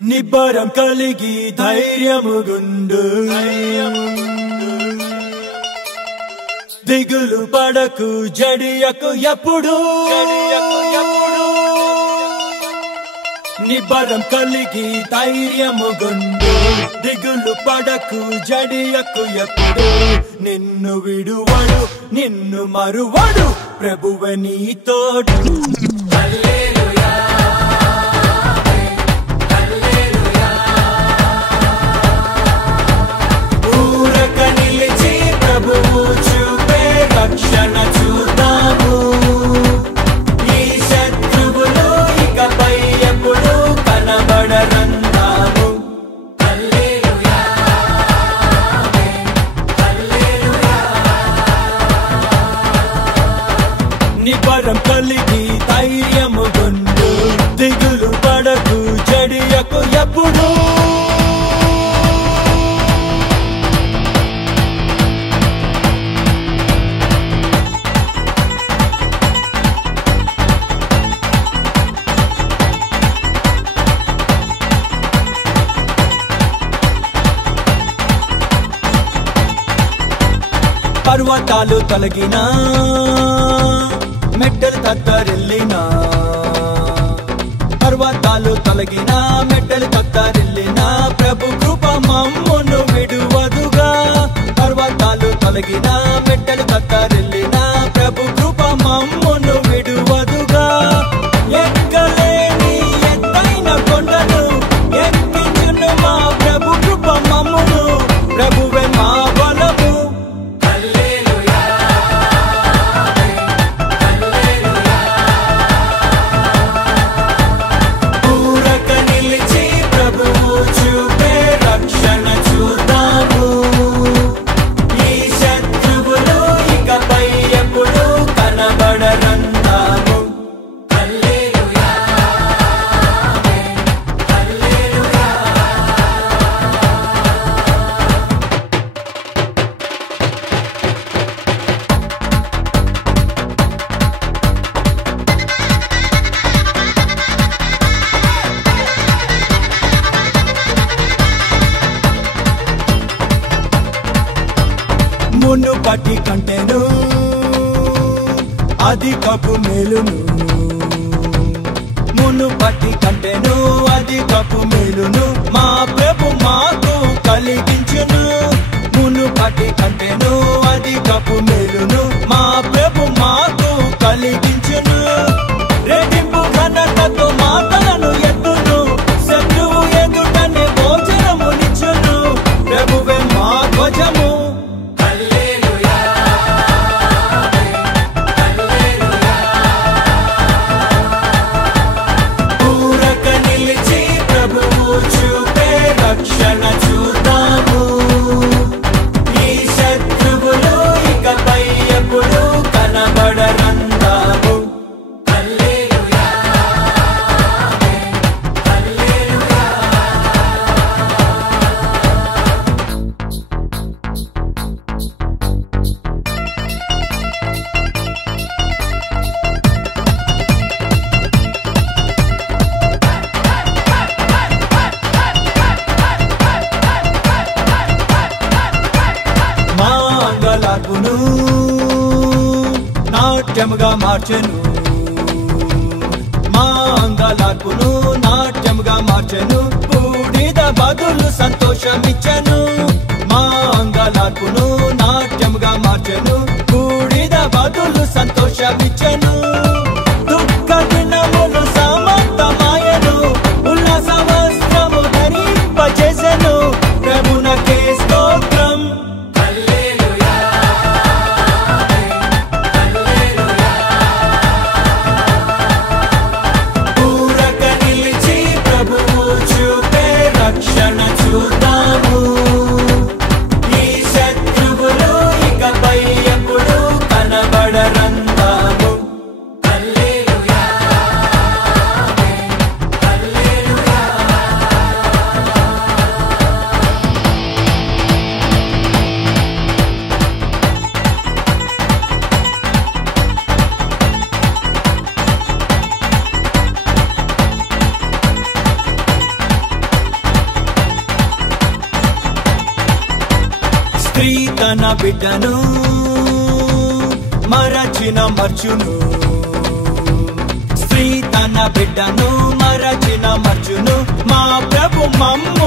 నిబ్బరం కలిగి ధైర్యముగుండు దిగులు పడకు జడియకు ఎప్పుడు నిబ్బరం కలిగి ధైర్యముగుండు దిగులు పడకు జడియకు ఎప్పుడు నిన్ను విడువడు నిన్ను మరువడు ప్రభువే నీ తోడు ప్రభువు చూపే రక్షణ చూద్దాము ఈ శత్రువులు ఇకపై ఎప్పుడు కనబడరందాము హల్లెలూయా హల్లెలూయా నిబ్బరం కలిగి ధైర్యముగుండు దిగులు పడకు జడియకు ఎప్పుడు పర్వతాలు తొలగినా మెట్టలు తత్తరిల్లినా పర్వతాలు తొలగినా మెట్టలు తత్తరిల్లినా ప్రభు కృప మమ్మును విడువదుగా పర్వతాలు తొలగినా మెట్టలు తత్తరిల్లినా ప్రభు కృప మమ్మును విడువదుగా ఎక్కలేని ఎత్తైన కొండను ఎక్కించును మా ప్రభు కృప మమ్మును ప్రభువే మా బలము మునుపటి కంటెను అధికపు మేలును మునుపటి కంటెను అధికపు మేలును మా ప్రభు మాకు కలిగించును మునుపటి కంటెను అధికపు మేలును మా ప్రభు మాకు కలిగించును రెట్టింపు ఘనతతో మాటలను ఎత్తును శత్రువు ఎదుటనే భోజనమునిచ్చును ప్రభువే మా ధ్వజము రక్షణ చూద్దాము ఈ శత్రువులు ఇకపై ఎప్పుడు కనబడరందాము హల్లెలూయా హల్లెలూయా అంగలార్పును నాట్యముగా మార్చెను మా అంగలార్పును నాట్యముగా మార్చెను బూడిద బదులు సంతోషమిచ్చెను మా అంగలార్పును నాట్యముగా మార్చెను బూడిద బదులు సంతోషమిచ్చెను దుఃఖ దినములు సమాప్తమాయెను ఉల్లాస వస్త్రము ధరింపజేసెను ప్రభునకే స్తోత్రం రక్షణ చూద్దాము ఈ శత్రువులు ఇకపై ఎప్పుడు కనబడరందాము తన బిడ్డను మరచిన మర్చును, స్త్రీ తన బిడ్డను మరచిన మర్చును, మా ప్రభు మమ్మ